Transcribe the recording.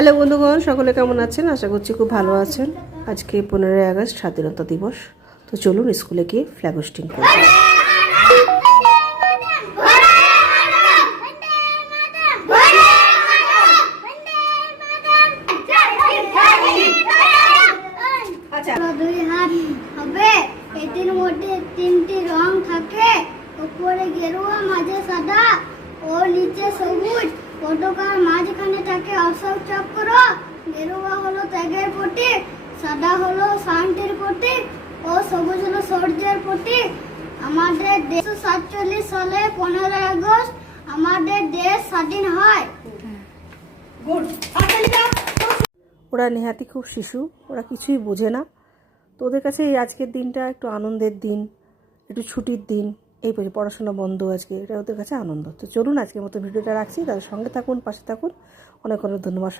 Hello বন্ধুগণ, সকলে কেমন আছেন? আশা করছি খুব ভালো আছেন। আজকে 15ই আগস্ট স্বাধীনতা দিবস। তো চলুন স্কুলে গিয়ে ফ্ল্যাগ হোস্টিং করব। দুই হাত হবে, এটির মধ্যে তিনটি রং থাকে, উপরে গেরুয়া, মাঝে সাদা ও নিচে সবুজ। পতাকার মাঝখানে থাকে অশোক চক্র। গেরুয়া হলো ত্যাগের প্রতীক, সাদা হলো শান্তির প্রতীক ও সবুজ হলো শৌর্যের প্রতীক। আমাদের 1947 সালে 15 আগস্ট আমাদের দেশ স্বাধীন হয়। ওরা নেহাতি খুব শিশু, ওরা কিছুই বোঝে না। তো ওদের কাছে এই আজকের দিনটা একটু আনন্দের দিন, একটু ছুটির দিন। এই পড়াশোনা বন্ধ আজকে, এটা ওদের কাছে আনন্দ। তো চলুন আজকের মতো ভিডিওটা রাখছি। তাদের সঙ্গে থাকুন, পাশে থাকুন। অনেক অনেক ধন্যবাদ।